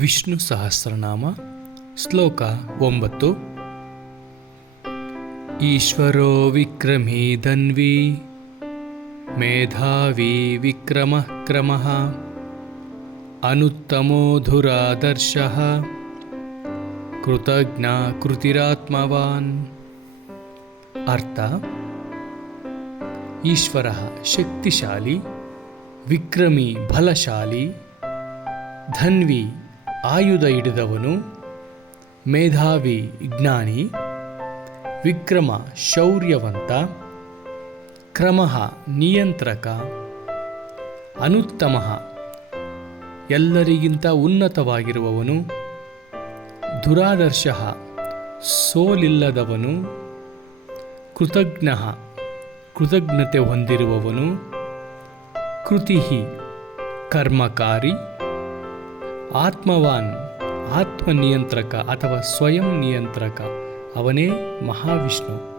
ವಿಷ್ಣು ಸಹಸ್ರನಾಮ, ಶ್ಲೋಕ ಒಂಬತ್ತು. ಈಶ್ವರೋ ವಿಕ್ರಮೀ ಧನ್ವಿ, ಮೇಧಾವಿ ವಿಕ್ರಮ ಕ್ರಮ ಅನುತ್ತಮೋ ಧುರಾದರ್ಶಃ ಕೃತಜ್ಞ ಕೃತಿರಾತ್ಮವಾನ್. ಅರ್ಥ? ಈಶ್ವರ ಶಕ್ತಿಶಾಲಿ, ವಿಕ್ರಮಿ ಬಲಶಾಲಿ, ಧನ್ವಿ ಆಯುಧ ಹಿಡಿದವನು ಮೇಧಾವಿ ಜ್ಞಾನಿ, ವಿಕ್ರಮ ಶೌರ್ಯವಂತ, ಕ್ರಮ ನಿಯಂತ್ರಕ, ಅನುತ್ತಮ ಎಲ್ಲರಿಗಿಂತ ಉನ್ನತವಾಗಿರುವವನು, ದುರಾದರ್ಶ ಸೋಲಿಲ್ಲದವನು, ಕೃತಜ್ಞ ಕೃತಜ್ಞತೆ ಹೊಂದಿರುವವನು ಕೃತಿ ಕರ್ಮಕಾರಿ ಆತ್ಮವಾನ್ ಆತ್ಮನಿಯಂತ್ರಕ ಅಥವಾ ಸ್ವಯಂ ನಿಯಂತ್ರಕ. ಅವನೇ ಮಹಾವಿಷ್ಣು.